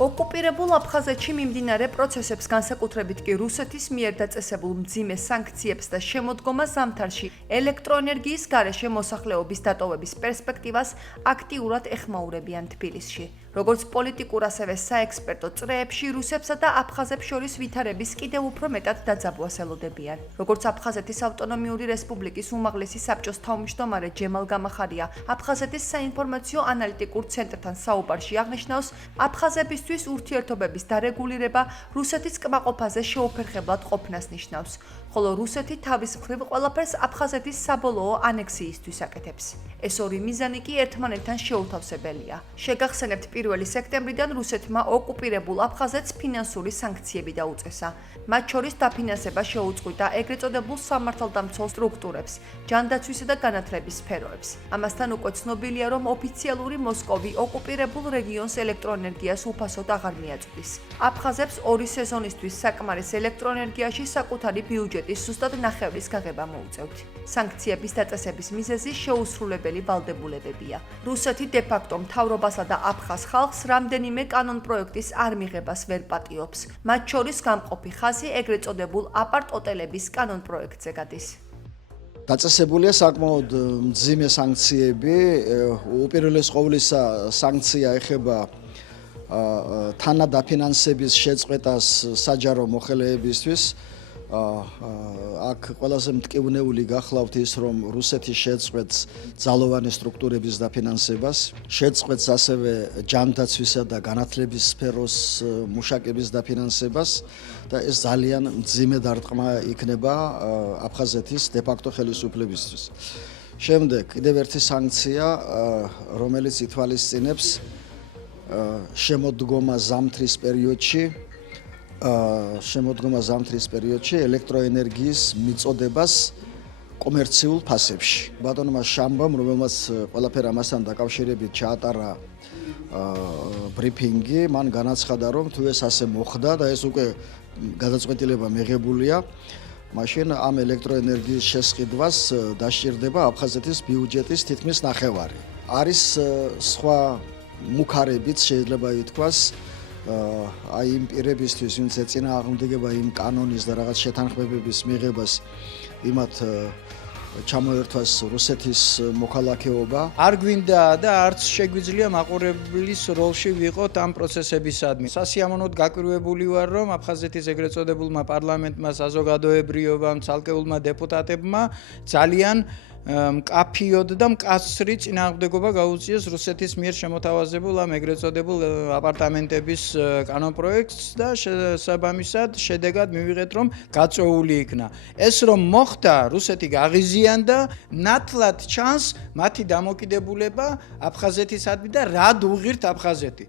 ოკუპირებულ აფხაზეთში მიმდინარე პროცესებს, განსაკუთრებით კი რუსეთის მიერ დაწესებულ მძიმე სანქციებს და შემოდგომას ზამთარში ელექტროენერგიის გარეშე მოსახლეობის დატოვების პერსპექტივას აქტიურად ეხმაურებიან თბილისში. როგორც პოლიტიკურ, ასევე საექსპერტო წრეებში რუსებსა და აფხაზებს შორის ვითარების კიდევ უფრო მეტად დაძაბვას ელოდებიან. როგორც აფხაზეთის ავტონომიური რესპუბლიკის უმაღლესი საბჭოს თავმჯდომარე ჯემალ გამახარია აფხაზეთის საინფორმაციო ანალიტიკურ ცენტრთან საუბარში აღნიშნავს, აფხაზებისთვის ურთიერთობების დარეგულირება რუსეთის კმაყოფაზე შეუფერხებლად ყოფნას ნიშნავს, ხოლო რუსეთი თავის მხრივ ყველაფერს აფხაზეთის საბოლოო ანექსიისთვის აკეთებს. ეს ორი მიზანი კი ერთმანეთთან შეუთავსებელია. შეგახსენებთ, 1 სექტემბრიდან რუსეთმა ოკუპირებულ აფხაზეთს ფინანსური სანქციები დაუწესა. მათ შორის დაფინანსება შეუწყვიტა ეგრეთ წოდებულ სამართალდამცავ სტრუქტურებს, ჯანდაცვისა და განათლების სფეროებს. ამასთან უკვე ცნობილია, რომ ოფიციალური მოსკოვი ოკუპირებულ რეგიონს ელექტროენერგიას უფასოდ აღარ მიაწვდის. აფხაზებს 2 სეზონისთვის საკმარის ელექტროენერგიაში საკუთარი ბიუჯეტის ზუსტად ნახევრის გაღება მოუწევთ. სანქციების დაწესების მიზეზი შეუსრულებელი ვალდებულებებია. რუსეთი დე-ფაქტო მთავრობასა და აფხაზ ხალხს რამდენიმე კანონპროექტის არ მიღებას ვერ პატიობს. მათ შორის გამყოფი ხაზი ეგრეთ წოდებულ აპარტ-ოტელების კანონპროექტზე გადის. დაწესებულია საკმაოდ მძიმე სანქციები. უპირველეს ყოვლისა სანქცია ეხება თანადაფინანსების შეწყვეტას საჯარო მოხელეებისთვის. აქ ყველაზე მტკივნეული გახლავთ ის, რომ რუსეთი შეწყვეტს ძალოვანი სტრუქტურების დაფინანსებას, შეწყვეტს ასევე ჯანდაცვისა და განათლების სფეროს მუშაკების დაფინანსებას და ეს ძალიან მძიმე დარტყმა იქნება აფხაზეთის დე-ფაქტო ხელისუფლებისთვის. შემდეგ კიდევ ერთი სანქცია, რომელიც ითვალისწინებს შემოდგომა ზამთრის პერიოდში ელექტროენერგიის მიწოდებას კომერციულ ფასებში. ბატონმა შამბამ, რომელმაც ყველაფერი ამასთან დაკავშირებით ჩაატარა ბრიფინგი, მან განაცხადა, რომ თუ ეს ასე მოხდა და ეს უკვე გადაწყვეტილება მიღებულია, მაშინ ამ ელექტროენერგიის შესყიდვას დასჭირდება აფხაზეთის ბიუჯეტის თითქმის ნახევარი. არის სხვა მუქარებიც შეიძლება ითქვას აი იმ პირებისთვის, ვინც ეწინააღმდეგება იმ კანონის და რაღაც შეთანხმებების მიღებას, იმათ ჩამოერთვას რუსეთის მოქალაქეობა. არ გვინდა და არც შეგვიძლია მაყურებლის როლში ვიყოთ ამ პროცესებისადმი. სასიამოვნოდ გაკვირვებული ვარ, რომ აფხაზეთის ეგრეთ წოდებულმა პარლამენტმა, საზოგადოებრიობამ, ცალკეულმა დეპუტატებმა ძალიან მკაფიოდ და მკაცრი წინააღმდეგობა გაუწიეს რუსეთის მიერ შემოთავაზებულ ამ ეგრეთ წოდებულ აპარტამენტების კანონპროექტს და შესაბამისად შედეგად მივიღეთ, რომ გაწეული იქნა. ეს რომ მოხდა, რუსეთი გაღიზიანდა, ნათლად ჩანს მათი დამოკიდებულება აფხაზეთისადმი და რად უღირთ აფხაზეთი.